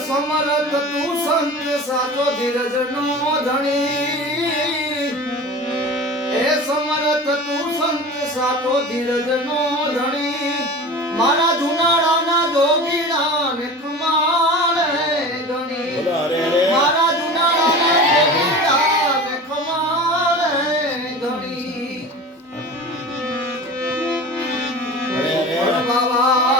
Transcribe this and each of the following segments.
સમરથ તું સંત સાચો ધીરજ નો ધણી એ સમરથ તું સંત સાચો ધીરજ નો ધણી મારા જુનાળાના જોગીડા ને ખમાડે ગણી મારા જુનાળાના જોગીડા ને ખમાડે ગણી બાબા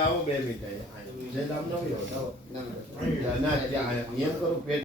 આવો 2 મિનિટ. જે નામ ન હોય ના નિયમ કરું પેટ